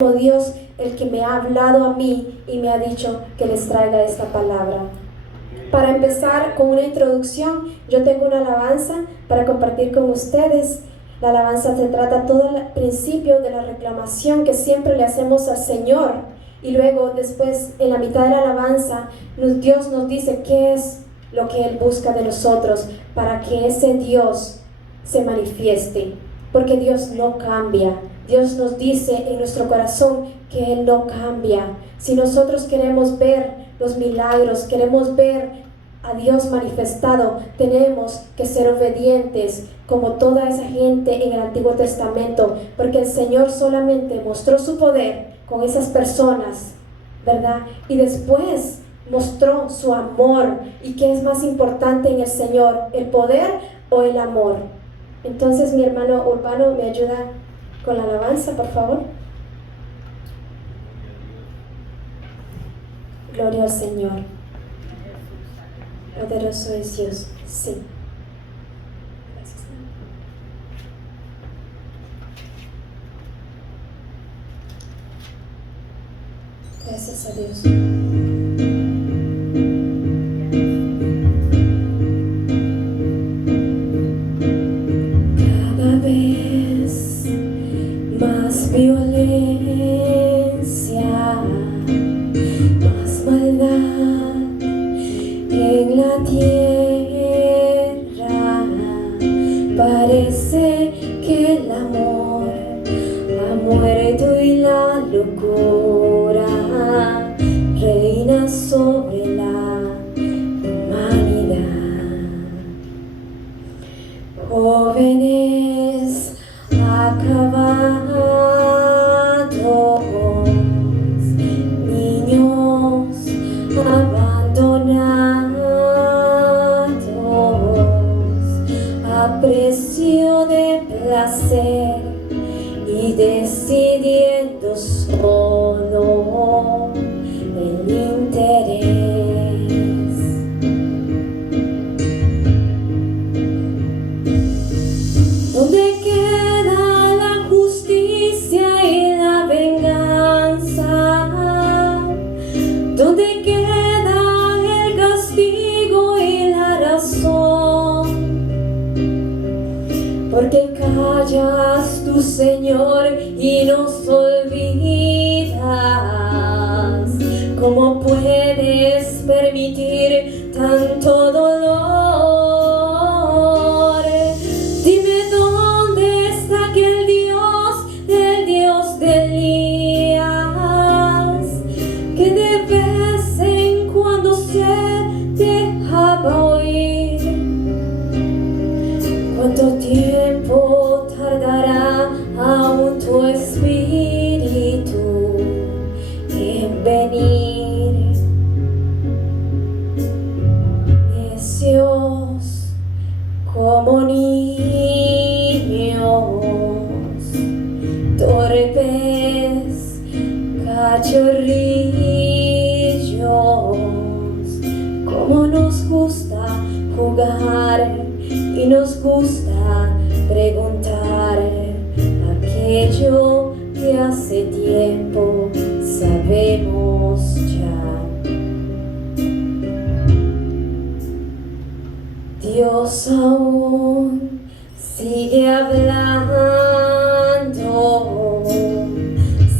Dios el que me ha hablado a mí y me ha dicho que les traiga esta palabra. Para empezar con una introducción, yo tengo una alabanza para compartir con ustedes. La alabanza se trata todo el principio de la reclamación que siempre le hacemos al Señor, y luego después en la mitad de la alabanza Dios nos dice qué es lo que Él busca de nosotros para que ese Dios se manifieste, porque Dios no cambia. Dios nos dice en nuestro corazón que Él no cambia. Si nosotros queremos ver los milagros, queremos ver a Dios manifestado, tenemos que ser obedientes como toda esa gente en el Antiguo Testamento, porque el Señor solamente mostró su poder con esas personas, ¿verdad? Y después mostró su amor. ¿Y qué es más importante en el Señor, el poder o el amor? Entonces mi hermano Urbano me ayuda con la alabanza, por favor. Gloria al Señor. Poderoso es Dios. Sí. Gracias a Dios. Cada vez más violencia, más maldad en la tierra. Parece que el amor ha muerto y la locura reina sobre la humanidad. Jóvenes acabados, niños abandonados, a precio de placer y decidiendo solo el interés. ¿Dónde queda la justicia y la venganza? ¿Dónde queda el castigo y la razón? Porque callas tú, Señor, y nos olvidas. ¿Cómo puedes permitir tanto dolor? Dime dónde está aquel Dios, el Dios de Elías, que de vez en cuando se dejaba oír. ¿Cuánto tiempo tardará aún tu espíritu en venir? Necios como niños, torpes cachorrillos. Como nos gusta jugar y nos gusta preguntar aquello que hace tiempo sabemos ya. Dios aún sigue hablando,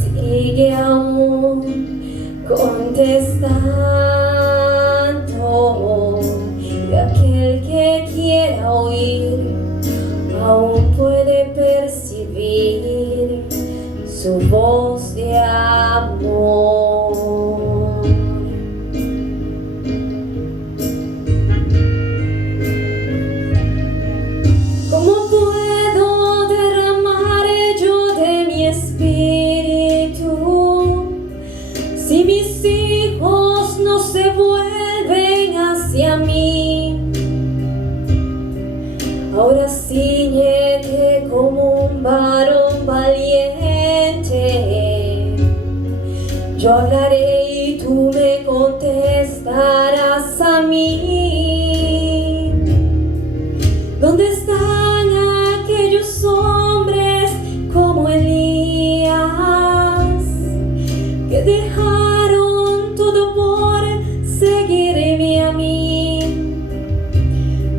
sigue aún contestando, y aquel que quiera oír aún puede percibir su voz de amor. ¿Cómo puedo derramar yo de mi espíritu si mis hijos no se vuelven hacia mí? Ahora cíñete como un varón valiente. Yo hablaré y tú me contestarás a mí. ¿Dónde están aquellos hombres como Elías que dejaron todo por seguirme a mí,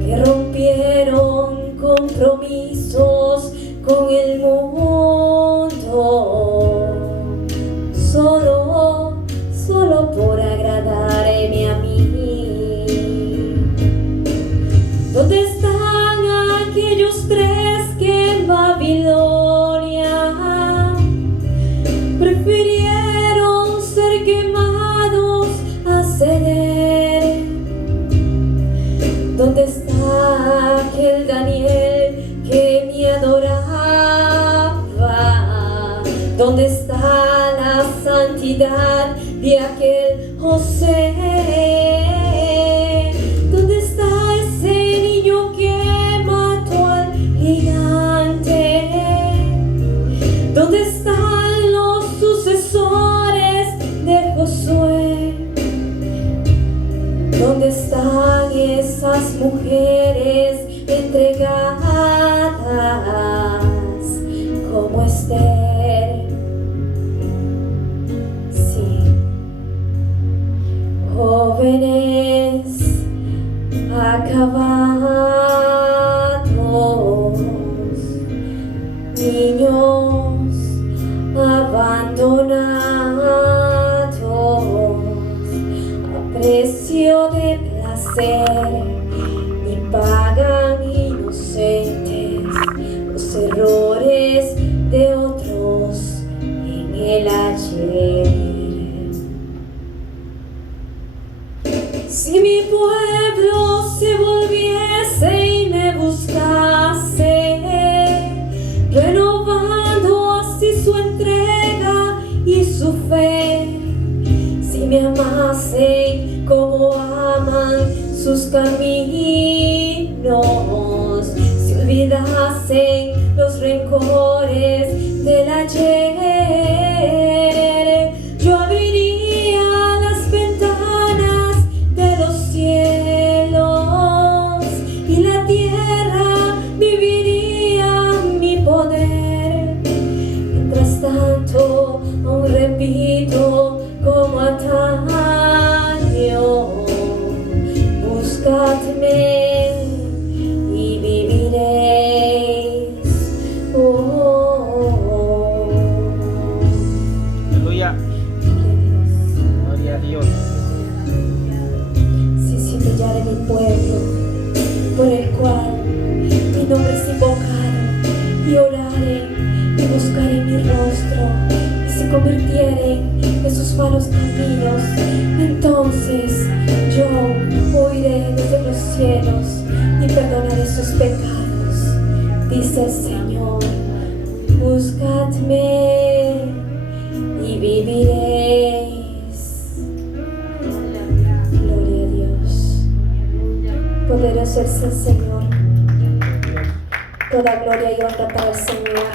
que rompieron compromisos con el mundo, solo por agradarme a mí. ¿Dónde están aquellos tres que en Babilonia prefirieron ser quemados a ceder? ¿Dónde está aquel Daniel que me adoraba? ¿Dónde está la santidad de aquel José? ¿Dónde está ese niño que mató al gigante? ¿Dónde están los sucesores de Josué? ¿Dónde están esas mujeres entregadas como Esther? Sí, jóvenes acabados, niños abandonados, a precio de placer, y pagan inocentes los errores de otros en el ayer. Si mi pueblo se volviese y me buscase, renovando así su entrega y su fe, si me amasen como aman sus caminos, si olvidasen los rencores del ayer, yo abriría las ventanas de los cielos y la tierra viviría mi poder. Mientras tanto, aún repito como antaño: buscadme y viviréis. Aleluya. Gloria a Dios. Si se humillare mi pueblo, por el cual mi nombre es invocado, y oraren y buscaren mi rostro, y se convirtieren de sus malos caminos, entonces yo oiré desde los cielos y perdonaré sus pecados, dice el Señor. Buscadme y viviréis. Gloria a Dios. Poderoso es el Señor. Toda gloria y honra para el Señor.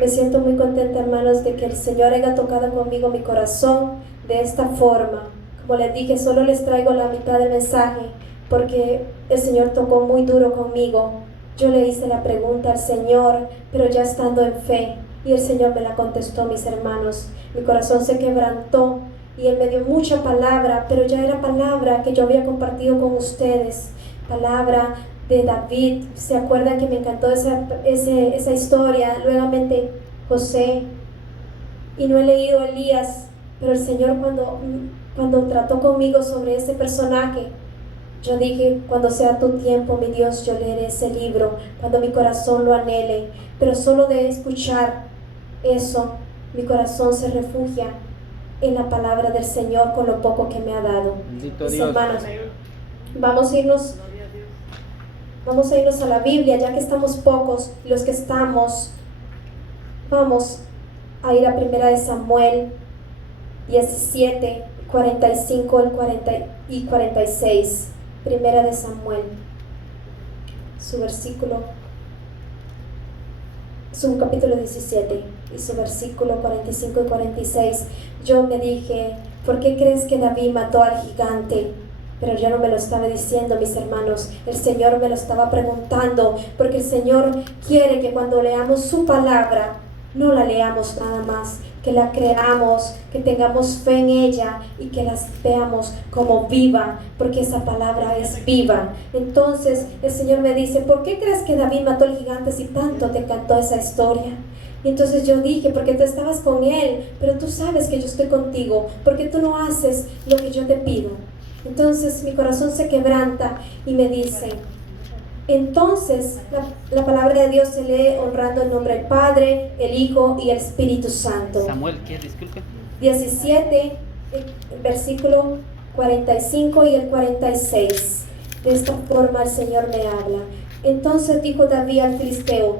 Me siento muy contenta, hermanos, de que el Señor haya tocado conmigo mi corazón de esta forma. Como les dije, solo les traigo la mitad del mensaje porque el Señor tocó muy duro conmigo. Yo le hice la pregunta al Señor, pero ya estando en fe, y el Señor me la contestó, mis hermanos. Mi corazón se quebrantó y Él me dio mucha palabra, pero ya era palabra que yo había compartido con ustedes. Palabra de David. ¿Se acuerdan que me encantó esa historia? Nuevamente José. Y no he leído Elías, pero el Señor cuando trató conmigo sobre ese personaje, yo dije: cuando sea tu tiempo, mi Dios, yo leeré ese libro, cuando mi corazón lo anhele. Pero solo de escuchar eso, mi corazón se refugia en la palabra del Señor con lo poco que me ha dado. Bendito Mis Dios. hermanos, vamos a irnos a la Biblia, ya que estamos pocos. Los que estamos, vamos a ir a 1 de Samuel 17, 45 y 46. 1 de Samuel, su capítulo 17 y su versículo 45 y 46. Yo me dije: ¿por qué crees que David mató al gigante? Pero yo no me lo estaba diciendo, mis hermanos. El Señor me lo estaba preguntando, porque el Señor quiere que cuando leamos su palabra no la leamos nada más, que la creamos, que tengamos fe en ella y que las veamos como viva, porque esa palabra es viva. Entonces el Señor me dice, ¿por qué crees que David mató al gigante si tanto te encantó esa historia? Y entonces yo dije, porque tú estabas con él, pero tú sabes que yo estoy contigo, porque tú no haces lo que yo te pido. Entonces mi corazón se quebranta y me dice, entonces la palabra de Dios se lee honrando el nombre del Padre, el Hijo y el Espíritu Santo. Samuel, ¿qué? Disculpe. 17, el versículo 45 y el 46. De esta forma el Señor me habla. Entonces dijo David al filisteo,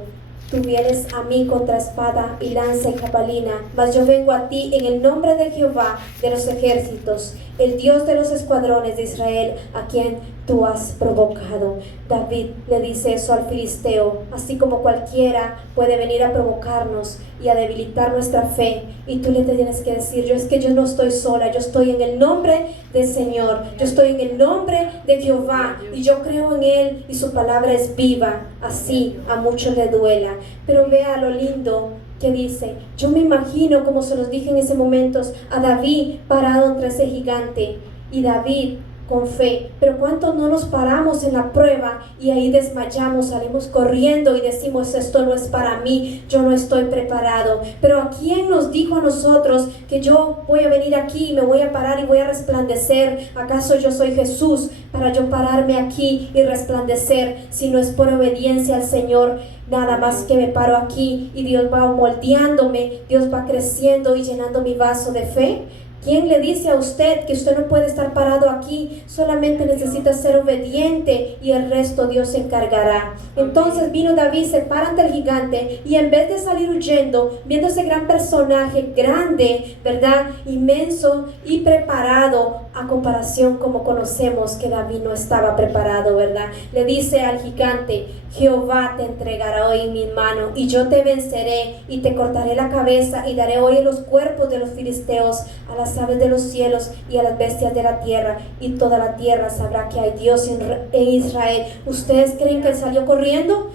tú vienes a mí contra espada y lanza y jabalina, mas yo vengo a ti en el nombre de Jehová de los ejércitos, el Dios de los escuadrones de Israel, a quien tú has provocado. David le dice eso al filisteo, así como cualquiera puede venir a provocarnos y a debilitar nuestra fe, y tú le tienes que decir, es que yo no estoy sola, yo estoy en el nombre del Señor, yo estoy en el nombre de Jehová, y yo creo en Él, y su palabra es viva, así a muchos le duela. Pero vea lo lindo que dice, yo me imagino, como se los dije en ese momento, a David parado entre ese gigante, y David con fe, pero ¿cuántos no nos paramos en la prueba y ahí desmayamos, salimos corriendo y decimos, esto no es para mí, yo no estoy preparado? Pero ¿a quién nos dijo a nosotros que yo voy a venir aquí y me voy a parar y voy a resplandecer? ¿Acaso yo soy Jesús para yo pararme aquí y resplandecer? Si no es por obediencia al Señor, nada más que me paro aquí y Dios va moldeándome, Dios va creciendo y llenando mi vaso de fe. ¿Quién le dice a usted que usted no puede estar parado aquí? Solamente necesita ser obediente y el resto Dios se encargará. Entonces vino David, se para ante el gigante y en vez de salir huyendo, viendo ese gran personaje, grande, ¿verdad? Inmenso y preparado, a comparación como conocemos que David no estaba preparado, ¿verdad? Le dice al gigante, Jehová te entregará hoy en mi mano y yo te venceré y te cortaré la cabeza y daré hoy los cuerpos de los filisteos a las aves de los cielos y a las bestias de la tierra, y toda la tierra sabrá que hay Dios en Israel. ¿Ustedes creen que él salió corriendo?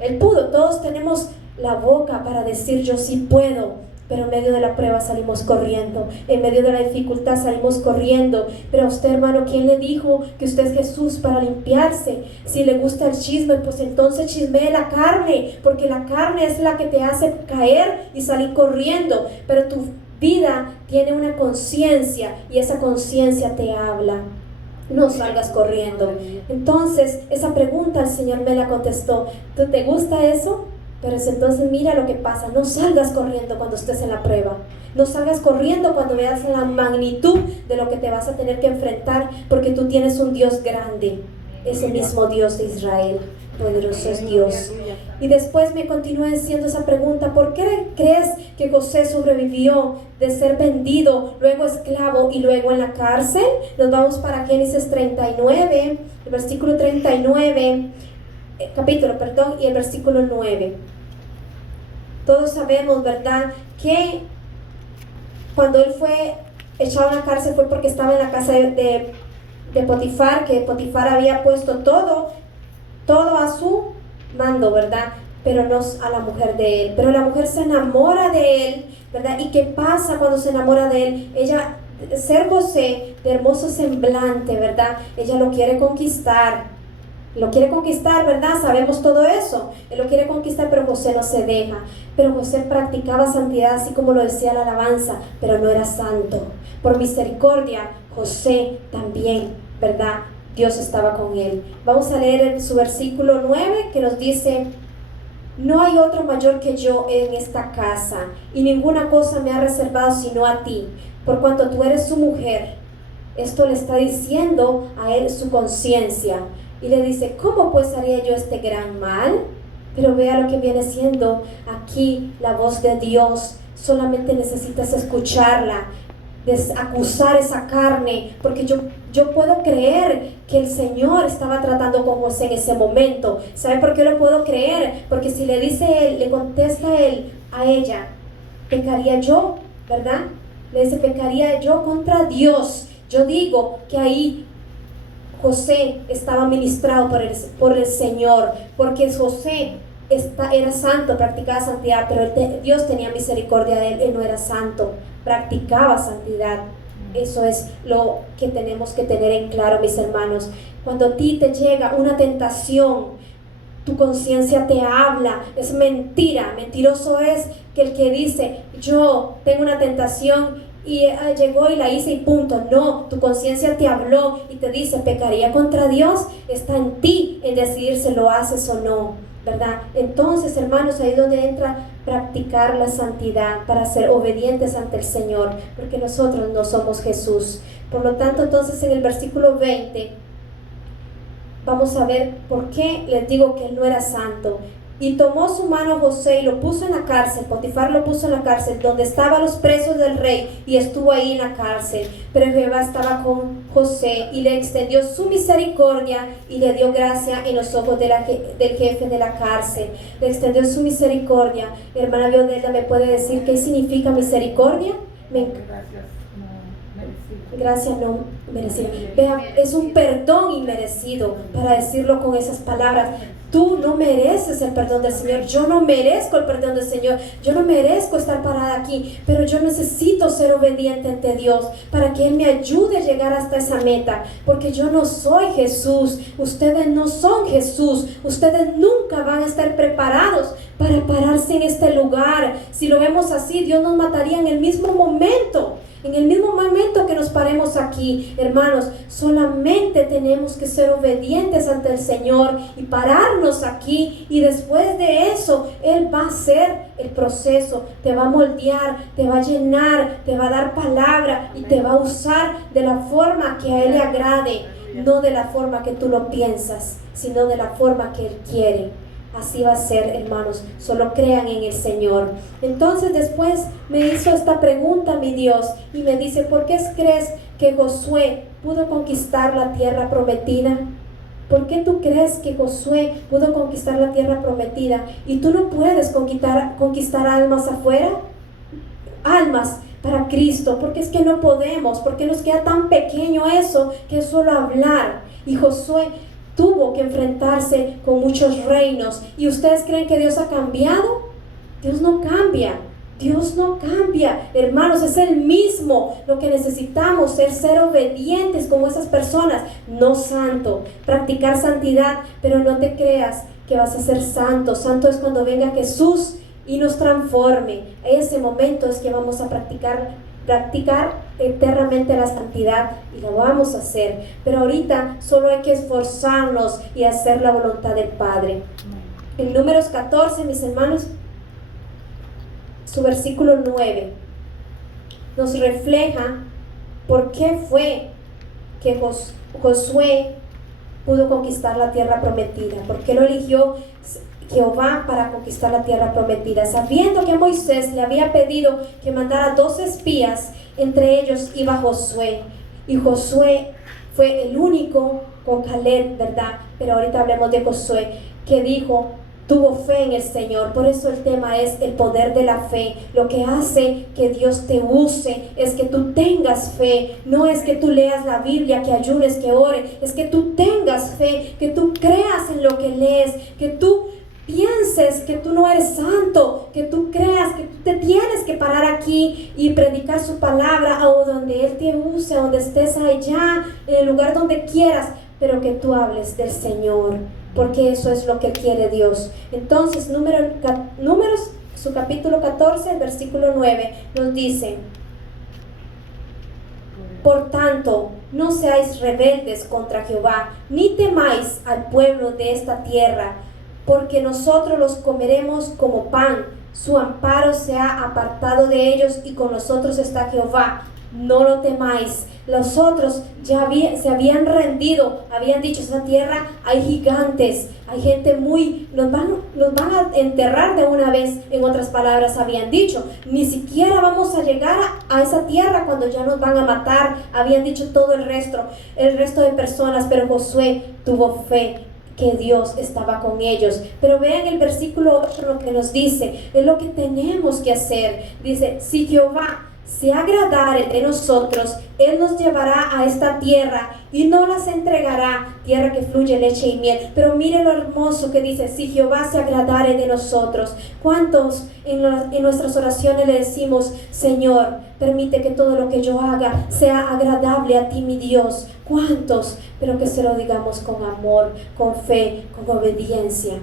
Él pudo. Todos tenemos la boca para decir yo sí puedo, pero en medio de la prueba salimos corriendo, en medio de la dificultad salimos corriendo. Pero a usted, hermano, ¿quién le dijo que usted es Jesús para limpiarse? Si le gusta el chisme, pues entonces chismee la carne, porque la carne es la que te hace caer y salir corriendo, pero tu vida tiene una conciencia y esa conciencia te habla. No salgas corriendo. Entonces esa pregunta el Señor me la contestó. ¿Tú te gusta eso? Pero entonces mira lo que pasa. No salgas corriendo cuando estés en la prueba. No salgas corriendo cuando veas la magnitud de lo que te vas a tener que enfrentar, porque tú tienes un Dios grande, ese mismo Dios de Israel. Poderoso es Dios. Y después me continúa diciendo esa pregunta, ¿por qué crees que José sobrevivió de ser vendido, luego esclavo y luego en la cárcel? Nos vamos para Génesis 39, el versículo 39, y el versículo 9. Todos sabemos, ¿verdad?, que cuando él fue echado en la cárcel fue porque estaba en la casa de Potifar, que Potifar había puesto todo a su mando, ¿verdad? Pero no a la mujer de él. Pero la mujer se enamora de él, ¿verdad? ¿Y qué pasa cuando se enamora de él? Ella, ser José, de hermoso semblante, ¿verdad? Ella lo quiere conquistar. ¿Verdad? Sabemos todo eso. Él lo quiere conquistar, pero José no se deja. Pero José practicaba santidad, así como lo decía la alabanza, pero no era santo. Por misericordia, José también, ¿verdad?, Dios estaba con él. Vamos a leer su versículo 9, que nos dice, no hay otro mayor que yo en esta casa, y ninguna cosa me ha reservado sino a ti, por cuanto tú eres su mujer. Esto le está diciendo a él su conciencia, y le dice, ¿cómo pues haría yo este gran mal? Pero vea lo que viene siendo aquí la voz de Dios. Solamente necesitas escucharla, acusar esa carne, porque yo puedo creer que el Señor estaba tratando con José en ese momento. ¿Sabe por qué lo puedo creer? Porque si le dice él, le contesta él a ella, pecaría yo, ¿verdad? Le dice, pecaría yo contra Dios. Yo digo que ahí José estaba ministrado por el Señor, porque José era santo, practicaba santidad, pero Dios tenía misericordia de él no era santo, practicaba santidad. Eso es lo que tenemos que tener en claro, mis hermanos. Cuando a ti te llega una tentación, tu conciencia te habla, es mentira. Mentiroso es que el que dice, yo tengo una tentación y llegó y la hice y punto. No, tu conciencia te habló y te dice, pecaría contra Dios. Está en ti en decidir si lo haces o no, ¿verdad? Entonces, hermanos, ahí es donde entra practicar la santidad para ser obedientes ante el Señor, porque nosotros no somos Jesús. Por lo tanto, entonces en el versículo 20 vamos a ver por qué les digo que él no era santo. Y tomó su mano José y lo puso en la cárcel. Potifar lo puso en la cárcel donde estaban los presos del rey, y estuvo ahí en la cárcel. Pero Jehová estaba con José y le extendió su misericordia y le dio gracia en los ojos del jefe de la cárcel. Le extendió su misericordia. Hermana Vionela, ¿me puede decir qué significa misericordia? Gracias no merecida. Vea, es un perdón inmerecido, para decirlo con esas palabras. Tú no mereces el perdón del Señor. Yo no merezco el perdón del Señor. Yo no merezco estar parada aquí, pero yo necesito ser obediente ante Dios para que Él me ayude a llegar hasta esa meta, porque yo no soy Jesús. Ustedes no son Jesús. Ustedes nunca van a estar preparados para pararse en este lugar. Si lo vemos así, Dios nos mataría en el mismo momento. En el mismo momento que nos paremos aquí, hermanos, solamente tenemos que ser obedientes ante el Señor y pararnos aquí, y después de eso, Él va a hacer el proceso, te va a moldear, te va a llenar, te va a dar palabra y te va a usar de la forma que a Él le agrade, no de la forma que tú lo piensas, sino de la forma que Él quiere. Así va a ser, hermanos, solo crean en el Señor. Entonces después me hizo esta pregunta mi Dios y me dice, ¿por qué crees que Josué pudo conquistar la tierra prometida? ¿Por qué tú crees que Josué pudo conquistar la tierra prometida y tú no puedes conquistar almas afuera? Almas para Cristo, porque es que no podemos, porque nos queda tan pequeño eso que es solo hablar. Y Josué tuvo que enfrentarse con muchos reinos. ¿Y ustedes creen que Dios ha cambiado? Dios no cambia. Dios no cambia, hermanos, es el mismo. Lo que necesitamos es ser obedientes como esas personas, no santo, practicar santidad, pero no te creas que vas a ser santo. Santo es cuando venga Jesús y nos transforme. Ese momento es que vamos a practicar eternamente la santidad, y lo vamos a hacer, pero ahorita solo hay que esforzarnos y hacer la voluntad del Padre. En Números 14, mis hermanos, su versículo 9 nos refleja por qué fue que Josué pudo conquistar la tierra prometida, por qué lo eligió Jehová para conquistar la tierra prometida, sabiendo que Moisés le había pedido que mandara 2 espías, entre ellos iba Josué, y Josué fue el único con Caleb, ¿verdad? Pero ahorita hablemos de Josué, que tuvo fe en el Señor. Por eso el tema es el poder de la fe. Lo que hace que Dios te use es que tú tengas fe. No es que tú leas la Biblia, que ayunes, que ores, es que tú tengas fe, que tú creas en lo que lees, que tú pienses que tú no eres santo, que tú creas que tú te tienes que parar aquí y predicar su palabra, o donde Él te use, donde estés allá, en el lugar donde quieras, pero que tú hables del Señor, porque eso es lo que quiere Dios. Entonces, Números, su capítulo 14, el versículo 9, nos dice: por tanto, no seáis rebeldes contra Jehová, ni temáis al pueblo de esta tierra, porque nosotros los comeremos como pan. Su amparo se ha apartado de ellos, y con nosotros está Jehová. No lo temáis. Los otros ya se habían rendido, habían dicho: esta tierra hay gigantes, hay gente nos van a enterrar de una vez. En otras palabras, habían dicho: ni siquiera vamos a llegar a esa tierra cuando ya nos van a matar. Habían dicho todo el resto de personas, pero Josué tuvo fe que Dios estaba con ellos. Pero vean el versículo 8 lo que nos dice, es lo que tenemos que hacer. Dice: si Jehová se agradare de nosotros, Él nos llevará a esta tierra y no las entregará, tierra que fluye leche y miel. Pero mire lo hermoso que dice, si Jehová se agradare de nosotros. ¿Cuántos en nuestras oraciones le decimos, Señor, permite que todo lo que yo haga sea agradable a ti, mi Dios? ¿Cuántos? Pero que se lo digamos con amor, con fe, con obediencia.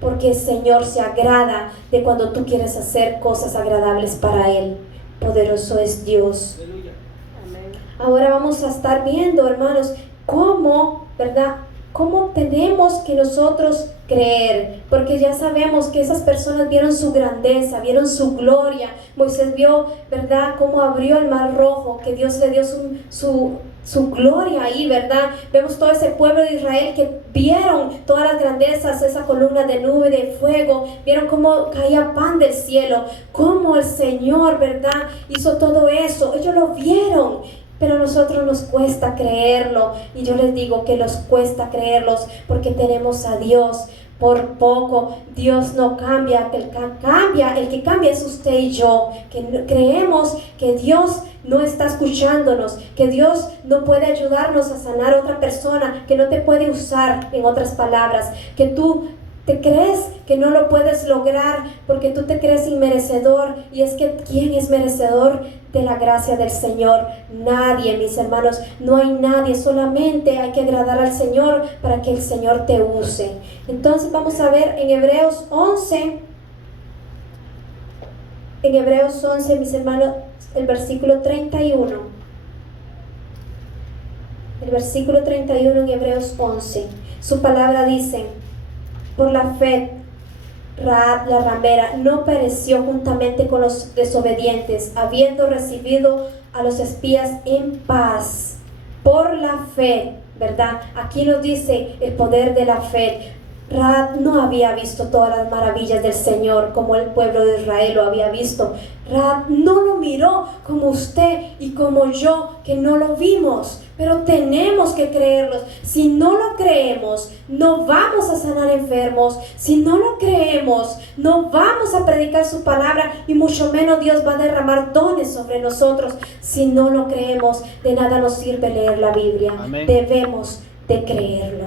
Porque el Señor se agrada de cuando tú quieres hacer cosas agradables para Él. Poderoso es Dios. Amén. Ahora vamos a estar viendo, hermanos, cómo, ¿verdad? Cómo tenemos que nosotros creer, porque ya sabemos que esas personas vieron su grandeza, vieron su gloria. Moisés vio, ¿verdad?, cómo abrió el mar rojo, que Dios le dio su gloria ahí, ¿verdad? Vemos todo ese pueblo de Israel que vieron todas las grandezas, esa columna de nube, de fuego, vieron cómo caía pan del cielo, cómo el Señor, ¿verdad?, hizo todo eso. Ellos lo vieron, pero a nosotros nos cuesta creerlo, y yo les digo que nos cuesta creerlos porque tenemos a Dios. Por poco, Dios no cambia, el que cambia es usted y yo, que creemos que Dios no está escuchándonos, que Dios no puede ayudarnos a sanar a otra persona, que no te puede usar, en otras palabras, que tú te crees que no lo puedes lograr porque tú te crees inmerecedor. Y es que ¿quién es merecedor de la gracia del Señor? Nadie, mis hermanos, no hay nadie, solamente hay que agradar al Señor para que el Señor te use. Entonces vamos a ver en Hebreos 11, mis hermanos, el versículo 31. El versículo 31 en Hebreos 11. Su palabra dice: por la fe, Rahab la ramera no pereció juntamente con los desobedientes, habiendo recibido a los espías en paz. Por la fe, ¿verdad? Aquí nos dice el poder de la fe. Rahab no había visto todas las maravillas del Señor como el pueblo de Israel lo había visto. Rahab no lo miró como usted y como yo, que no lo vimos. Pero tenemos que creerlos. Si no lo creemos, no vamos a sanar enfermos. Si no lo creemos, no vamos a predicar su palabra, y mucho menos Dios va a derramar dones sobre nosotros. Si no lo creemos, de nada nos sirve leer la Biblia. Amén. Debemos de creerlo.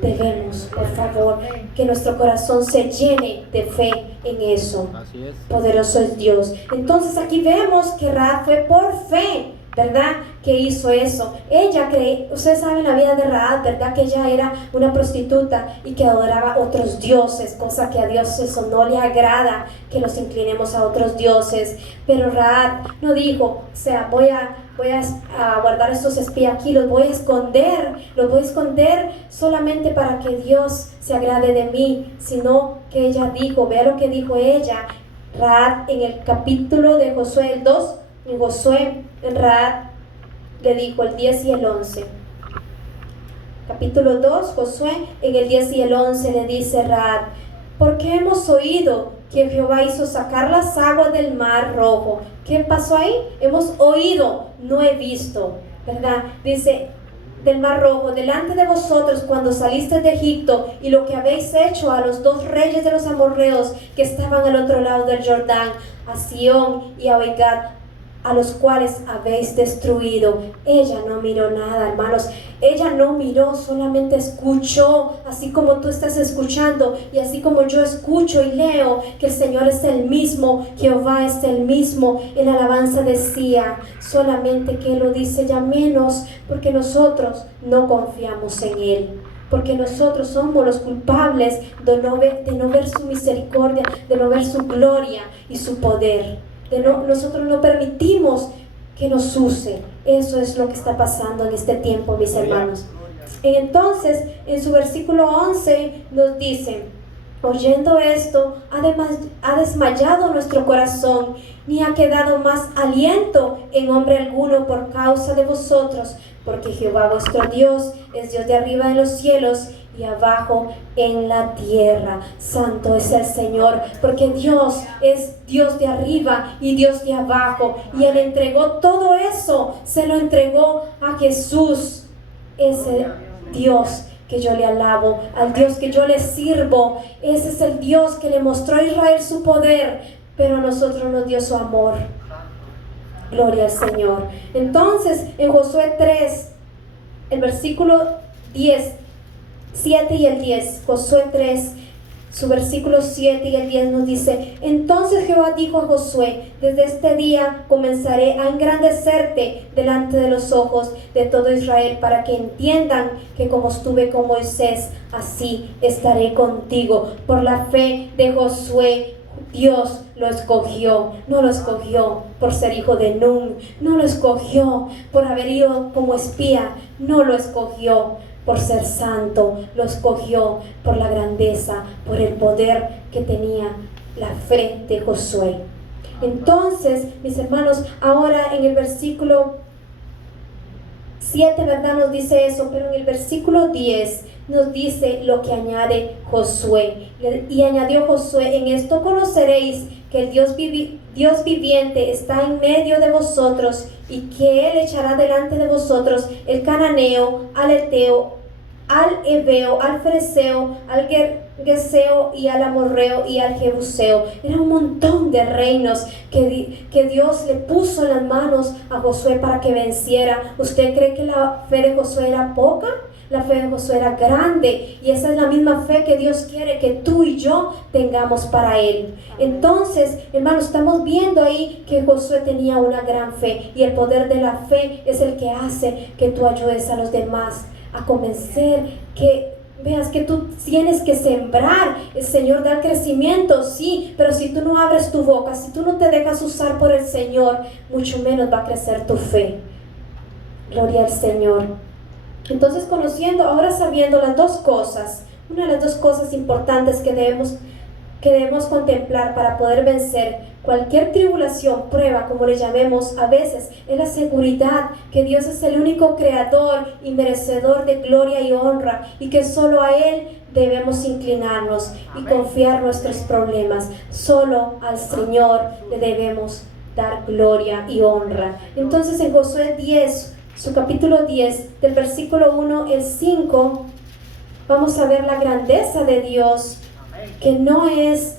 Debemos, por favor, que nuestro corazón se llene de fe en eso. Así es. Poderoso es Dios. Entonces aquí vemos que Rahab fue por fe, ¿verdad?, que hizo eso. Ella ustedes saben la vida de Rahab, ¿verdad?, que ella era una prostituta y que adoraba otros dioses, cosa que a Dios eso no le agrada, que nos inclinemos a otros dioses. Pero Rahab no dijo, o sea, voy a guardar estos espías aquí, los voy a esconder solamente para que Dios se agrade de mí, sino que ella dijo, vea lo que dijo ella, Rahab, en el capítulo de Josué, el 2, en Josué, Rahab le dijo el 10 y el 11. Capítulo 2, Josué, en el 10 y el 11 le dice Rahab: porque hemos oído que Jehová hizo sacar las aguas del mar rojo. ¿Qué pasó ahí? Hemos oído, no he visto, ¿verdad? Dice, del mar rojo, delante de vosotros cuando saliste de Egipto, y lo que habéis hecho a los 2 reyes de los amorreos que estaban al otro lado del Jordán, a Sihón y a Oigad, a los cuales habéis destruido. Ella no miró nada, hermanos. Ella no miró, solamente escuchó, así como tú estás escuchando y así como yo escucho y leo que el Señor es el mismo, Jehová es el mismo. En la alabanza decía, solamente que Él lo dice ya menos, porque nosotros no confiamos en Él. Porque nosotros somos los culpables de no ver su misericordia, de no ver su gloria y su poder. Nosotros no permitimos que nos use. Eso es lo que está pasando en este tiempo, mis hermanos. Entonces, en su versículo 11 nos dice: oyendo esto, ha desmayado nuestro corazón, ni ha quedado más aliento en hombre alguno por causa de vosotros, porque Jehová vuestro Dios es Dios de arriba en los cielos y abajo en la tierra. Santo es el Señor, porque Dios es Dios de arriba y Dios de abajo, y Él entregó todo eso, se lo entregó a Jesús. Ese Dios que yo le alabo, al Dios que yo le sirvo, ese es el Dios que le mostró a Israel su poder, pero a nosotros nos dio su amor. Gloria al Señor. Entonces, en Josué 3, el versículo 10, 7 y el 10, Josué 3, su versículo 7 y el 10 nos dice: entonces Jehová dijo a Josué: desde este día comenzaré a engrandecerte delante de los ojos de todo Israel, para que entiendan que como estuve con Moisés, así estaré contigo. Por la fe de Josué, Dios lo escogió. No lo escogió por ser hijo de Nun, no lo escogió por haber ido como espía, no lo escogió por ser santo, lo escogió por la grandeza, por el poder que tenía la fe de Josué. Entonces, mis hermanos, ahora en el versículo 7, ¿verdad?, nos dice eso, pero en el versículo 10 nos dice lo que añade Josué. Y añadió Josué: en esto conoceréis que el Dios viviente está en medio de vosotros, y que Él echará delante de vosotros el cananeo, al eteo, al heveo, al fereceo, al geseo y al amorreo y al jebuseo. Era un montón de reinos que Dios le puso en las manos a Josué para que venciera. ¿Usted cree que la fe de Josué era poca? La fe de Josué era grande, y esa es la misma fe que Dios quiere que tú y yo tengamos para Él. Entonces, hermanos, estamos viendo ahí que Josué tenía una gran fe, y el poder de la fe es el que hace que tú ayudes a los demás a convencer, que veas que tú tienes que sembrar. El Señor da el crecimiento, sí, pero si tú no abres tu boca, si tú no te dejas usar por el Señor, mucho menos va a crecer tu fe. Gloria al Señor. Entonces, ahora sabiendo las dos cosas, una de las dos cosas importantes que debemos contemplar para poder vencer cualquier tribulación, prueba, como le llamemos a veces, es la seguridad que Dios es el único creador y merecedor de gloria y honra, y que solo a Él debemos inclinarnos y confiar nuestros problemas. Solo al Señor le debemos dar gloria y honra. Entonces, en Josué 10, su capítulo 10, del versículo 1 al 5, vamos a ver la grandeza de Dios, que no es,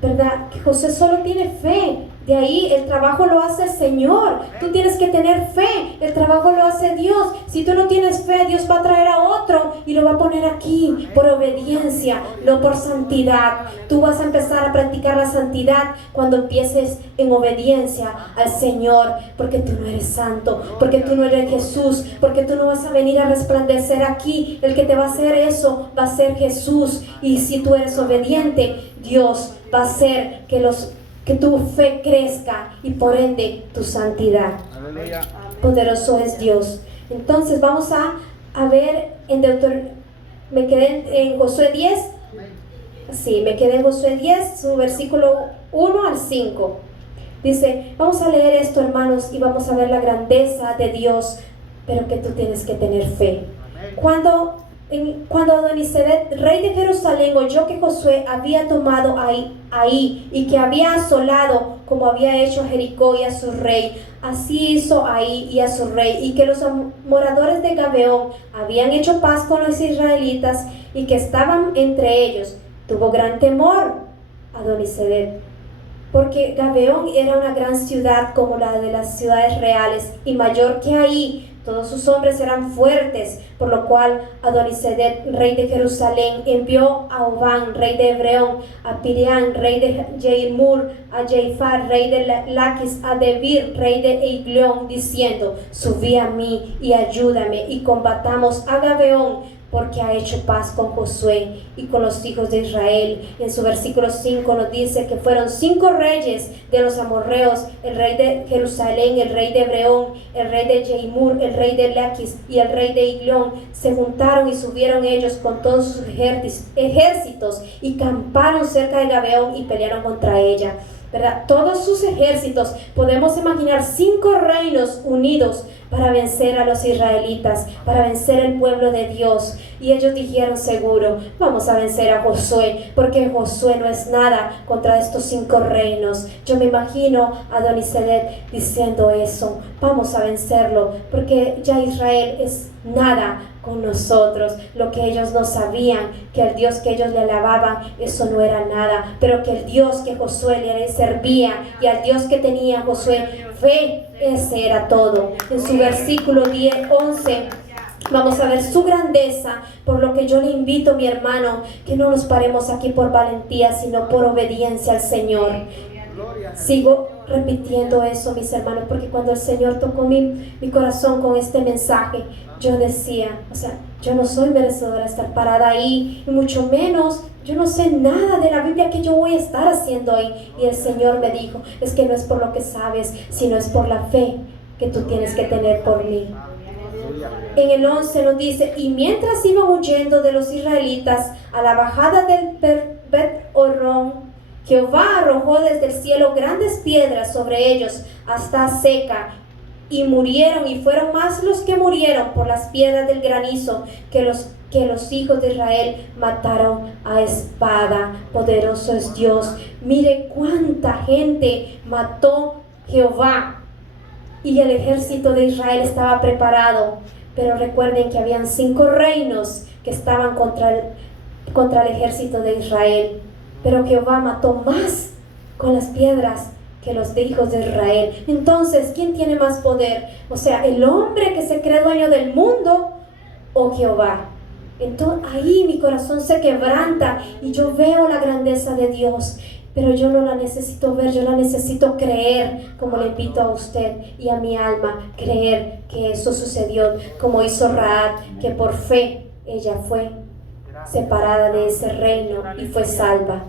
¿verdad?, que Josué solo tiene fe. De ahí el trabajo lo hace el Señor. Tú tienes que tener fe, el trabajo lo hace Dios. Si tú no tienes fe, Dios va a traer a otro y lo va a poner aquí por obediencia, no por santidad. Tú vas a empezar a practicar la santidad cuando empieces en obediencia al Señor, porque tú no eres santo, porque tú no eres Jesús, porque tú no vas a venir a resplandecer aquí. El que te va a hacer eso va a ser Jesús. Y si tú eres obediente, Dios va a hacer que tu fe crezca, y por ende tu santidad. Aleluya. Poderoso es Dios. Entonces vamos a ver en me quedé en Josué 10. Sí, me quedé en Josué 10, su versículo 1 al 5. Dice, vamos a leer esto, hermanos, y vamos a ver la grandeza de Dios, pero que tú tienes que tener fe. Cuando Adonisedec, rey de Jerusalén, oyó que Josué había tomado ahí y que había asolado como había hecho a Jericó y a su rey, así hizo ahí y a su rey, y que los moradores de Gabeón habían hecho paz con los israelitas y que estaban entre ellos, tuvo gran temor Adonisedec, porque Gabeón era una gran ciudad como la de las ciudades reales, y mayor que ahí. Todos sus hombres eran fuertes, por lo cual Adonisedec, rey de Jerusalén, envió a Obán, rey de Hebreón, a Pirián, rey de Jeimur, a Jeifar, rey de Laquis, a Debir, rey de Eiglón, diciendo: subí a mí y ayúdame, y combatamos a Gabeón, porque ha hecho paz con Josué y con los hijos de Israel. En su versículo 5 nos dice que fueron 5 reyes de los amorreos: el rey de Jerusalén, el rey de Hebreón, el rey de Jeimur, el rey de Laquis y el rey de Eiglón. Se juntaron y subieron ellos con todos sus ejércitos y camparon cerca de Gabeón y pelearon contra ella, ¿verdad? Todos sus ejércitos. Podemos imaginar 5 reinos unidos para vencer a los israelitas, para vencer el pueblo de Dios. Y ellos dijeron: seguro, vamos a vencer a Josué, porque Josué no es nada contra estos 5 reinos. Yo me imagino a Donizelet diciendo eso: vamos a vencerlo, porque ya Israel es nada con nosotros. Lo que ellos no sabían, que el Dios que ellos le alababan, eso no era nada, pero que el Dios que Josué le servía y al Dios que tenía Josué, fe, ese era todo. En su versículo 11 vamos a ver su grandeza, por lo que yo le invito, mi hermano, que no nos paremos aquí por valentía, sino por obediencia al Señor. Sigo repitiendo eso, mis hermanos, porque cuando el Señor tocó mi corazón con este mensaje, yo decía, yo no soy merecedora de estar parada ahí, y mucho menos, yo no sé nada de la Biblia que yo voy a estar haciendo ahí. Y el Señor me dijo: es que no es por lo que sabes, sino es por la fe que tú tienes que tener por mí. En el 11 nos dice: y mientras iban huyendo de los israelitas a la bajada del Bet-Horón, Jehová arrojó desde el cielo grandes piedras sobre ellos hasta Seca, y murieron, y fueron más los que murieron por las piedras del granizo que los hijos de Israel mataron a espada. Poderoso es Dios. Mire cuánta gente mató Jehová, y el ejército de Israel estaba preparado. Pero recuerden que habían 5 reinos que estaban contra el ejército de Israel. Pero Jehová mató más con las piedras que los hijos de Israel. Entonces, ¿quién tiene más poder? ¿El hombre que se cree dueño del mundo o Jehová? Entonces, ahí mi corazón se quebranta y yo veo la grandeza de Dios. Pero yo no la necesito ver, yo la necesito creer, como le invito a usted y a mi alma, creer que eso sucedió, como hizo Rahab, que por fe ella fue separada de ese reino y fue salva.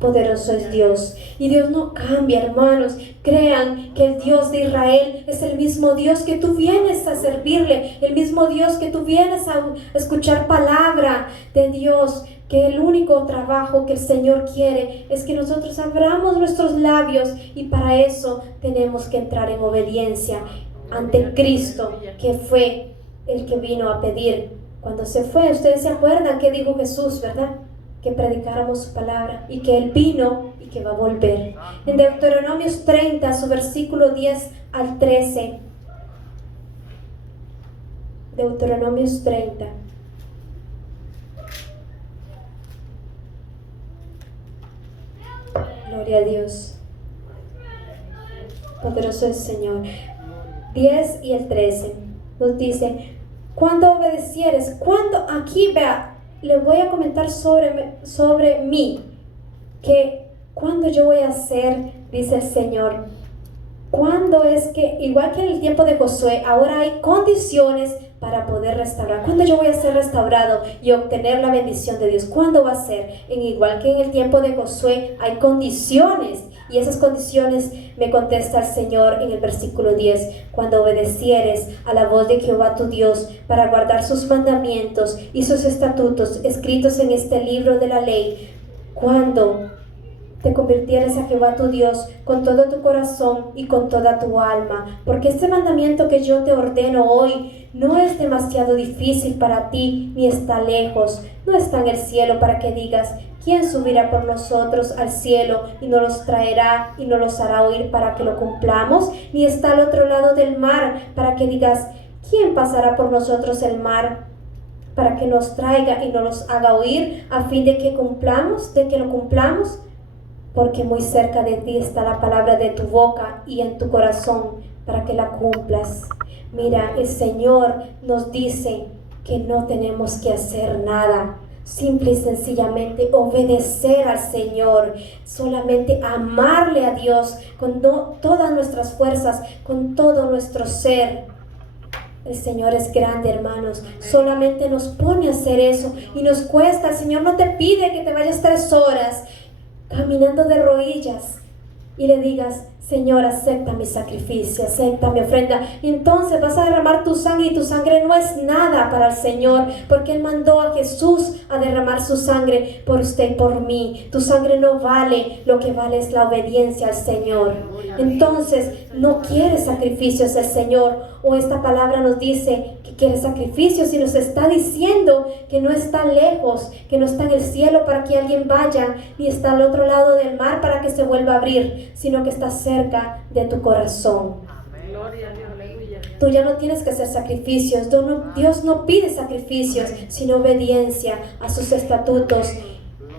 Poderoso es Dios. Y Dios no cambia, hermanos. Crean que el Dios de Israel es el mismo Dios que tú vienes a servirle, el mismo Dios que tú vienes a escuchar palabra de Dios. Que el único trabajo que el Señor quiere es que nosotros abramos nuestros labios, y para eso tenemos que entrar en obediencia ante Cristo, que fue el que vino a pedir cuando se fue. Ustedes se acuerdan que dijo Jesús, ¿verdad? Que predicáramos su palabra, y que Él vino y que va a volver. En Deuteronomios 30, su versículo 10 al 13. Deuteronomios 30. Gloria a Dios. Poderoso es el Señor. 10 y el 13 nos dice: cuando obedecieres, aquí vea, le voy a comentar sobre mí, que cuando yo voy a hacer, dice el Señor, cuando es que, igual que en el tiempo de Josué, ahora hay condiciones para poder restaurar. ¿Cuándo yo voy a ser restaurado y obtener la bendición de Dios? ¿Cuándo va a ser? Igual que en el tiempo de Josué hay condiciones, y esas condiciones me contesta el Señor en el versículo 10: cuando obedecieres a la voz de Jehová tu Dios para guardar sus mandamientos y sus estatutos escritos en este libro de la ley, cuando te convirtieres a Jehová tu Dios con todo tu corazón y con toda tu alma, porque este mandamiento que yo te ordeno hoy no es demasiado difícil para ti, ni está lejos, no está en el cielo para que digas: ¿quién subirá por nosotros al cielo y nos los traerá y nos los hará oír para que lo cumplamos? Ni está al otro lado del mar para que digas: ¿quién pasará por nosotros el mar para que nos traiga y nos los haga oír a fin de que lo cumplamos? Porque muy cerca de ti está la palabra de tu boca y en tu corazón para que la cumplas. Mira, el Señor nos dice que no tenemos que hacer nada. Simple y sencillamente obedecer al Señor, solamente amarle a Dios con todas nuestras fuerzas, con todo nuestro ser. El Señor es grande, hermanos, solamente nos pone a hacer eso y nos cuesta. El Señor no te pide que te vayas 3 horas caminando de rodillas y le digas: Señor, acepta mi sacrificio, acepta mi ofrenda. Y entonces vas a derramar tu sangre y tu sangre no es nada para el Señor, porque Él mandó a Jesús a derramar su sangre por usted y por mí. Tu sangre no vale, lo que vale es la obediencia al Señor. Entonces, no quiere sacrificios el Señor, o esta palabra nos dice que quiere sacrificios y nos está diciendo que no está lejos, que no está en el cielo para que alguien vaya, ni está al otro lado del mar para que se vuelva a abrir, sino que está cerca de tu corazón. Tú ya no tienes que hacer sacrificios. Dios no pide sacrificios, sino obediencia a sus estatutos.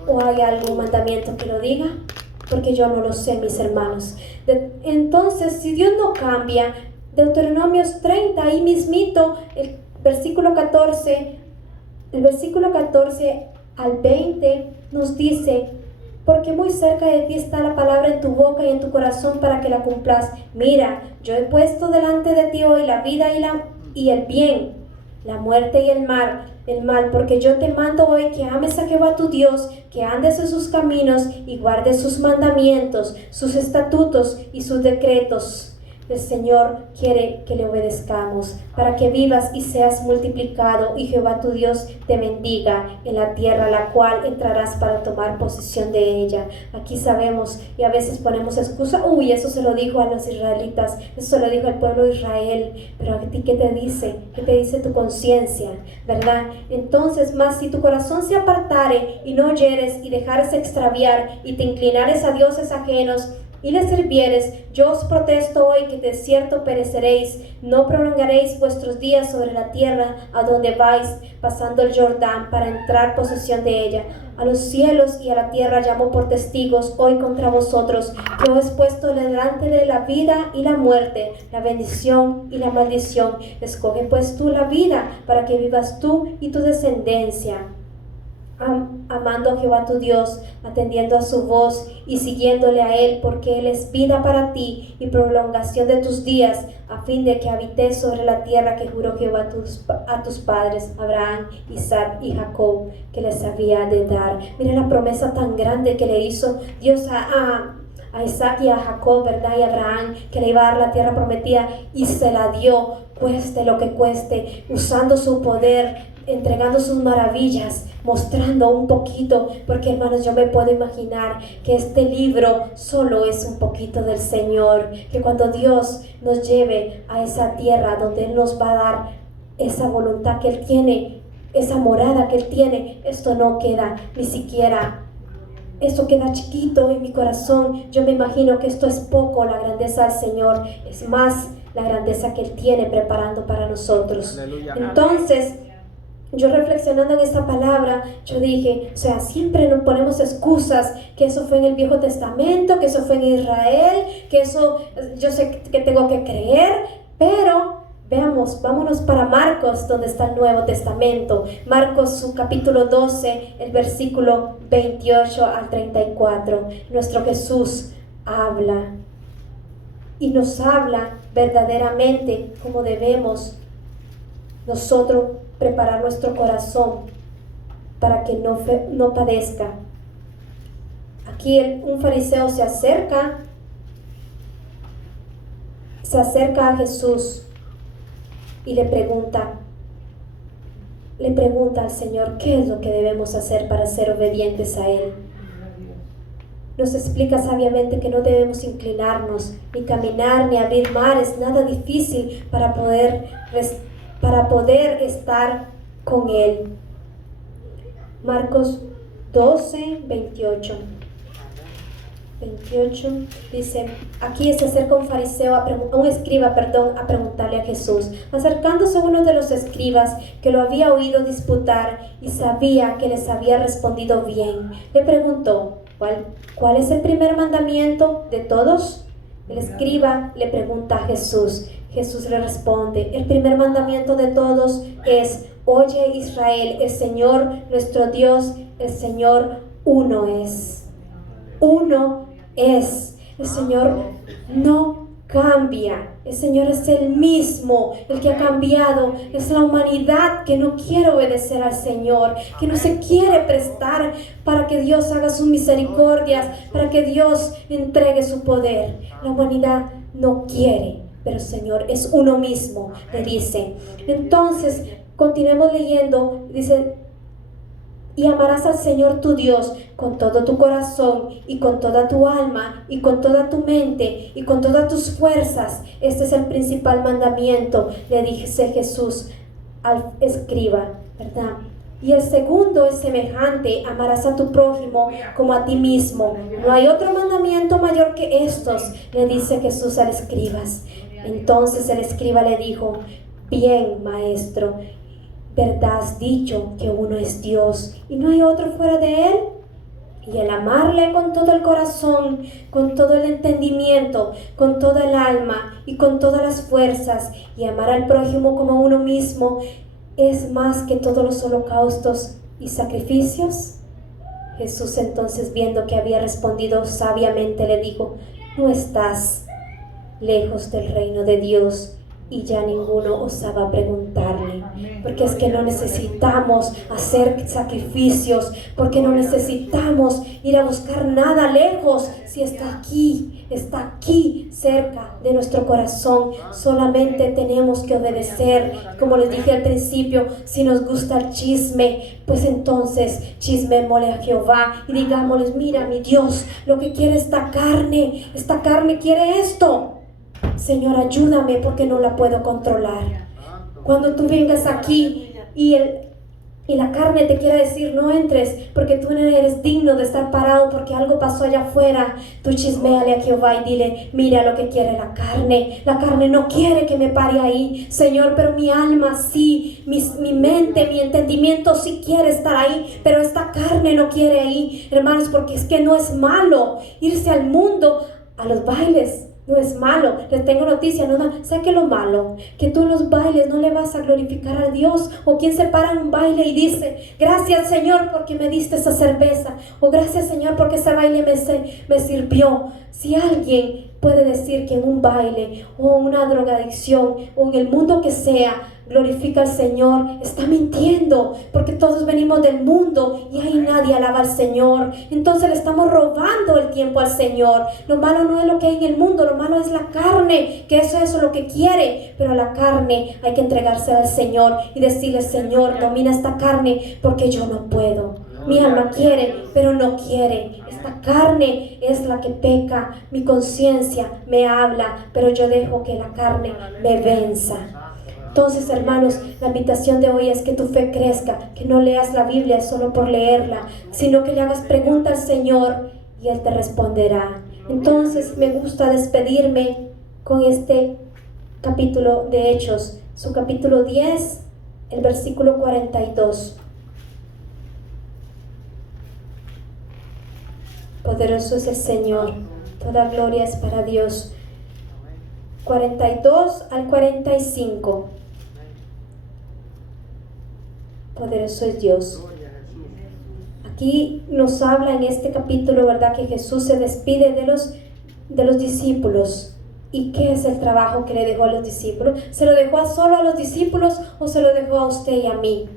¿O hay algún mandamiento que lo diga? Porque yo no lo sé, mis hermanos. Entonces, si Dios no cambia, Deuteronomios 30, ahí mismito, el versículo 14 al 20 nos dice: porque muy cerca de ti está la palabra en tu boca y en tu corazón para que la cumplas. Mira, yo he puesto delante de ti hoy la vida y el bien, la muerte y el mal, porque yo te mando hoy que ames a Jehová tu Dios, que andes en sus caminos y guardes sus mandamientos, sus estatutos y sus decretos. El Señor quiere que le obedezcamos para que vivas y seas multiplicado, y Jehová tu Dios te bendiga en la tierra a la cual entrarás para tomar posesión de ella. Aquí sabemos y a veces ponemos excusa: uy, eso se lo dijo a los israelitas, eso se lo dijo al pueblo de Israel. Pero a ti, ¿qué te dice? ¿Qué te dice tu conciencia? ¿Verdad? Entonces, más si tu corazón se apartare y no oyeres y dejares extraviar y te inclinares a dioses ajenos y les sirvieres, yo os protesto hoy que de cierto pereceréis. No prolongaréis vuestros días sobre la tierra a donde vais pasando el Jordán para entrar posesión de ella. A los cielos y a la tierra llamo por testigos hoy contra vosotros, que os he puesto delante de la vida y la muerte, la bendición y la maldición. Escoge pues tú la vida para que vivas tú y tu descendencia, amando a Jehová tu Dios, atendiendo a su voz y siguiéndole a Él, porque Él es vida para ti y prolongación de tus días, a fin de que habites sobre la tierra que juró Jehová a tus padres, Abraham, Isaac y Jacob, que les había de dar. Mira la promesa tan grande que le hizo Dios a Isaac y a Jacob, ¿verdad? Y a Abraham, que le iba a dar la tierra prometida, y se la dio, cueste lo que cueste, usando su poder, entregando sus maravillas, mostrando un poquito, porque hermanos, yo me puedo imaginar que este libro solo es un poquito del Señor, que cuando Dios nos lleve a esa tierra donde Él nos va a dar esa voluntad que Él tiene, esa morada que Él tiene, esto no queda ni siquiera, esto queda chiquito en mi corazón. Yo me imagino que esto es poco, la grandeza del Señor es más la grandeza que Él tiene preparando para nosotros. Aleluya. Entonces, yo reflexionando en esta palabra, yo dije, o sea, siempre nos ponemos excusas, que eso fue en el Viejo Testamento, que eso fue en Israel, que eso yo sé que tengo que creer, pero veamos, vámonos para Marcos, donde está el Nuevo Testamento. Marcos, su capítulo 12, el versículo 28 al 34. Nuestro Jesús habla y nos habla verdaderamente como debemos nosotros preparar nuestro corazón para que no padezca. Aquí un fariseo se acerca a Jesús y le pregunta al Señor qué es lo que debemos hacer para ser obedientes a Él. Nos explica sabiamente que no debemos inclinarnos, ni caminar, ni abrir mares, nada difícil para poder estar con Él. Marcos 12, 28 dice: aquí se acerca un escriba, a preguntarle a Jesús. Acercándose uno de los escribas, que lo había oído disputar y sabía que les había respondido bien, le preguntó: ¿cuál es el primer mandamiento de todos? El escriba le pregunta a Jesús. Jesús le responde: el primer mandamiento de todos es: oye Israel, el Señor nuestro Dios, el Señor uno es. Uno es. El Señor no cambia. El Señor es el mismo, el que ha cambiado. Es la humanidad que no quiere obedecer al Señor, que no se quiere prestar para que Dios haga sus misericordias, para que Dios entregue su poder. La humanidad no quiere, pero el Señor es uno mismo, le dice. Entonces, continuemos leyendo, dice: y amarás al Señor tu Dios con todo tu corazón y con toda tu alma y con toda tu mente y con todas tus fuerzas. Este es el principal mandamiento, le dice Jesús al escriba, ¿verdad? Y el segundo es semejante: amarás a tu prójimo como a ti mismo. No hay otro mandamiento mayor que estos, le dice Jesús al escriba. Entonces el escriba le dijo: bien, maestro, verdad has dicho que uno es Dios y no hay otro fuera de Él. Y el amarle con todo el corazón, con todo el entendimiento, con toda el alma y con todas las fuerzas, y amar al prójimo como a uno mismo, es más que todos los holocaustos y sacrificios. Jesús entonces, viendo que había respondido sabiamente, le dijo: no estás lejos del reino de Dios. Y ya ninguno osaba preguntarle, porque es que no necesitamos hacer sacrificios, porque no necesitamos ir a buscar nada lejos, si está aquí cerca de nuestro corazón. Solamente tenemos que obedecer. Como les dije al principio, si nos gusta el chisme, pues entonces chismémosle a Jehová y digámosles: mira, mi Dios, lo que quiere esta carne quiere esto. Señor, ayúdame porque no la puedo controlar. Cuando tú vengas aquí y la carne te quiera decir: no entres porque tú no eres digno de estar parado porque algo pasó allá afuera, tú chisméale a Jehová y dile: mira lo que quiere la carne. La carne no quiere que me pare ahí, Señor, pero mi alma sí, mi mente, mi entendimiento sí quiere estar ahí, pero esta carne no quiere ahí, hermanos, porque es que no es malo irse al mundo, a los bailes. No es malo. Les tengo noticia, ¿sabe qué es lo malo? Que tú en los bailes no le vas a glorificar a Dios. O quien se para en un baile y dice: gracias, Señor, porque me diste esa cerveza, o gracias, Señor, porque ese baile me sirvió. Si alguien puede decir que en un baile o una drogadicción o en el mundo que sea glorifica al Señor, está mintiendo, porque todos venimos del mundo y ahí nadie alaba al Señor. Entonces le estamos robando el tiempo al Señor. Lo malo no es lo que hay en el mundo, lo malo es la carne, que eso es lo que quiere, pero a la carne hay que entregársela al Señor y decirle: Señor, domina esta carne porque yo no puedo. Mi alma quiere, pero no quiere. Esta carne es la que peca. Mi conciencia me habla, pero yo dejo que la carne me venza. Entonces, hermanos, la invitación de hoy es que tu fe crezca, que no leas la Biblia solo por leerla, sino que le hagas pregunta al Señor y Él te responderá. Entonces, me gusta despedirme con este capítulo de Hechos, su capítulo 10, el versículo 42. Poderoso es el Señor, toda gloria es para Dios. 42 al 45. Poderoso es Dios. Aquí nos habla en este capítulo, ¿verdad?, que Jesús se despide de los discípulos. ¿Y qué es el trabajo que le dejó a los discípulos? ¿Se lo dejó solo a los discípulos o se lo dejó a usted y a mí?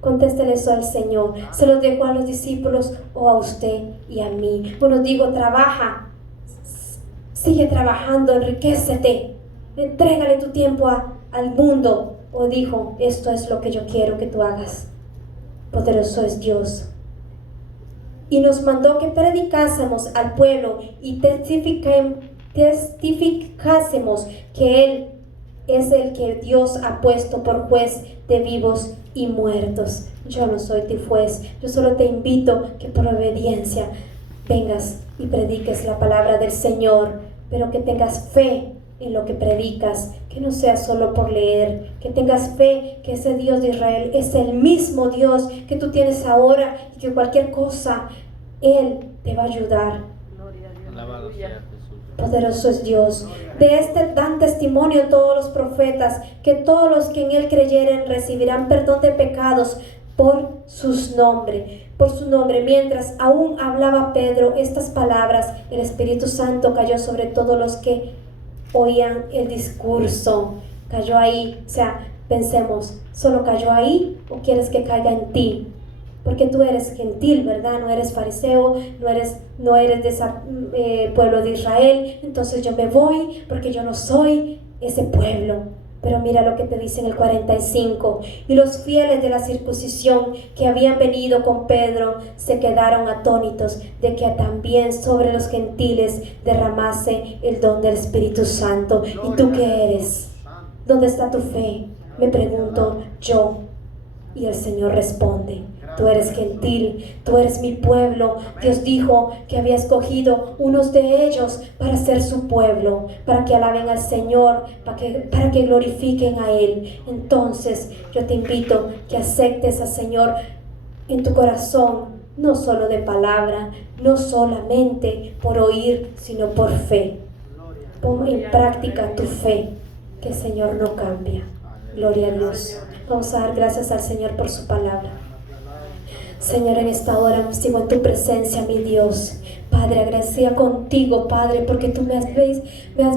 Contéstele eso al Señor. ¿Se lo dejó a los discípulos o a usted y a mí? Bueno, digo, trabaja. Sigue trabajando, enriquécete. Entrégale tu tiempo al mundo. O dijo: esto es lo que yo quiero que tú hagas. Poderoso es Dios. Y nos mandó que predicásemos al pueblo y testificásemos que Él es el que Dios ha puesto por juez de vivos y muertos. Yo no soy tu juez, yo solo te invito que por obediencia vengas y prediques la palabra del Señor, pero que tengas fe en lo que predicas, que no sea solo por leer, que tengas fe que ese Dios de Israel es el mismo Dios que tú tienes ahora y que cualquier cosa Él te va a ayudar. Alabado sea Jesús. Poderoso es Dios. De este dan testimonio todos los profetas, que todos los que en Él creyeren recibirán perdón de pecados por su nombre. Mientras aún hablaba Pedro estas palabras, el Espíritu Santo cayó sobre todos los que oían el discurso, cayó ahí. O sea, pensemos, ¿solo cayó ahí o quieres que caiga en ti? Porque tú eres gentil, ¿verdad? No eres fariseo, no eres de ese pueblo de Israel. Entonces yo me voy porque yo no soy ese pueblo. Pero mira lo que te dice en el 45. Y los fieles de la circuncisión que habían venido con Pedro se quedaron atónitos de que también sobre los gentiles derramase el don del Espíritu Santo. ¿Y tú qué eres? ¿Dónde está tu fe? Me pregunto yo. Y el Señor responde: tú eres gentil, tú eres mi pueblo. Dios dijo que había escogido unos de ellos para ser su pueblo, para que alaben al Señor, para que glorifiquen a Él. Entonces yo te invito que aceptes al Señor en tu corazón, no solo de palabra, no solamente por oír, sino por fe. Pon en práctica tu fe, que el Señor no cambia. Gloria a Dios. Vamos a dar gracias al Señor por su palabra. Señor, en esta hora sigo en tu presencia, mi Dios. Padre, agradecida contigo, Padre, porque tú me has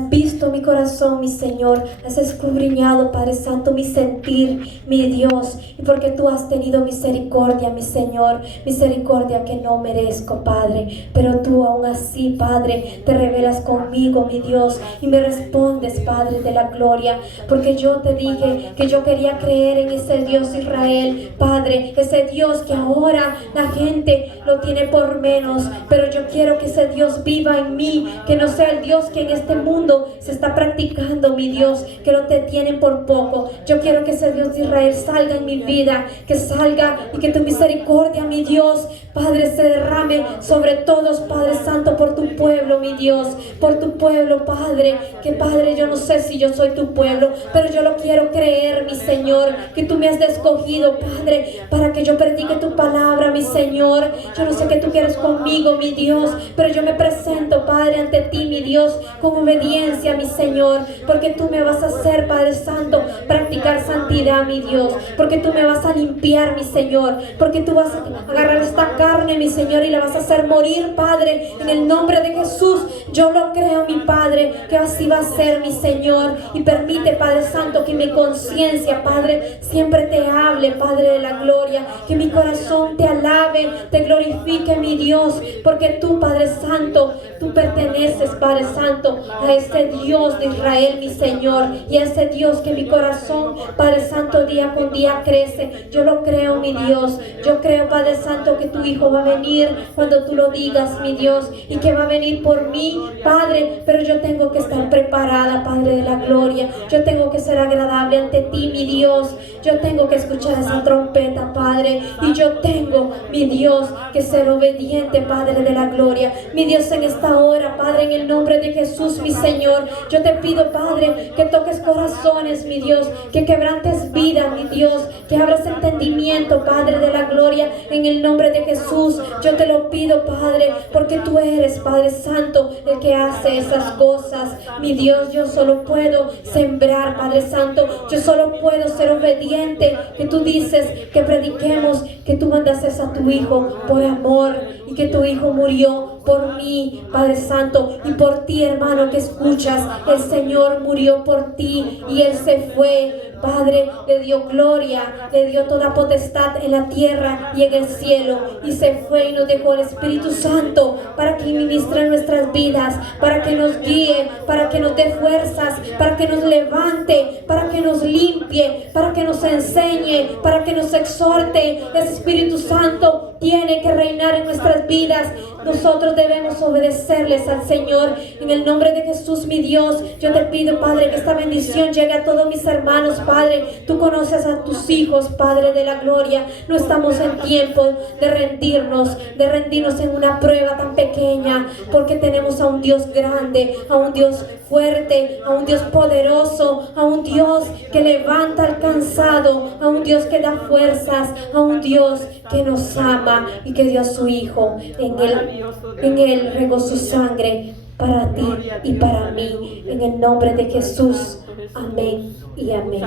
visto mi corazón, mi Señor. Has escudriñado, Padre Santo, mi sentir, mi Dios. Y porque tú has tenido misericordia, mi Señor. Misericordia que no merezco, Padre. Pero tú aún así, Padre, te revelas conmigo, mi Dios. Y me respondes, Padre de la gloria. Porque yo te dije que yo quería creer en ese Dios Israel, Padre. Ese Dios que ahora la gente lo tiene por menos. Pero yo quiero que ese Dios viva en mí, que no sea el Dios que en este mundo se está practicando, mi Dios, que lo te tienen por poco. Yo quiero que ese Dios de Israel salga en mi vida, que salga y que tu misericordia, mi Dios, Padre, se derrame sobre todos, Padre Santo, por tu pueblo, mi Dios, por tu pueblo, Padre, que Padre, yo no sé si yo soy tu pueblo, pero yo lo quiero creer, mi Señor, que tú me has escogido, Padre, para que yo predique tu palabra, mi Señor. Yo no sé qué tú quieres conmigo, mi Dios, pero yo me presento, Padre, ante ti, mi Dios, con obediencia, mi Señor, porque tú me vas a hacer, Padre Santo, practicar santidad, mi Dios, porque tú me vas a limpiar, mi Señor, porque tú vas a agarrar esta carne, mi Señor, y la vas a hacer morir, Padre, en el nombre de Jesús. Yo lo creo, mi Padre, que así va a ser, mi Señor, y permite, Padre Santo, que mi conciencia, Padre, siempre te hable, Padre de la gloria, que mi corazón te alabe, te glorifique, mi Dios, porque tú, Padre Santo, tú perteneces, Padre Santo, a ese Dios de Israel, mi Señor, y a ese Dios que mi corazón, Padre Santo, día con día crece. Yo lo creo, mi Dios. Yo creo, Padre Santo, que tu Hijo va a venir cuando tú lo digas, mi Dios, y que va a venir por mí, Padre, pero yo tengo que estar preparada, Padre de la gloria. Yo tengo que ser agradable ante ti, mi Dios. Yo tengo que escuchar esa trompeta, Padre, y yo tengo, mi Dios, que ser obediente, Padre de la gloria. Mi Dios, en esta hora, Padre, en el nombre de Jesús, mi Señor, yo te pido, Padre, que toques corazones, mi Dios, que quebrantes vida, mi Dios, que abras entendimiento, Padre de la gloria, en el nombre de Jesús. Yo te lo pido, Padre, porque tú eres, Padre Santo, el que hace esas cosas. Mi Dios, yo solo puedo sembrar, Padre Santo, yo solo puedo ser obediente, que tú dices que prediquemos, que tú mandaste a tu Hijo por amor y que tu Hijo murió por mí, Padre Santo, y por ti, hermano, que escuchas. El Señor murió por ti y Él se fue, Padre, le dio gloria, le dio toda potestad en la tierra y en el cielo, y se fue y nos dejó el Espíritu Santo para que ministre nuestras vidas, para que nos guíe, para que nos dé fuerzas, para que nos levante, para que nos limpie, para que nos enseñe, para que nos exhorte. El Espíritu Santo tiene que reinar en nuestras vidas. Nosotros debemos obedecerles al Señor. En el nombre de Jesús, mi Dios, yo te pido, Padre, que esta bendición llegue a todos mis hermanos, Padre. Tú conoces a tus hijos, Padre de la gloria. No estamos en tiempo de rendirnos en una prueba tan pequeña, porque tenemos a un Dios grande, a un Dios fuerte, a un Dios poderoso, a un Dios que levanta al cansado, a un Dios que da fuerzas, a un Dios que nos ama y que dio a su Hijo. En él regó su sangre para ti y para mí, en el nombre de Jesús. Amén y amén.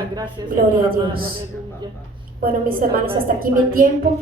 Gloria a Dios. Bueno, mis hermanos, hasta aquí mi tiempo.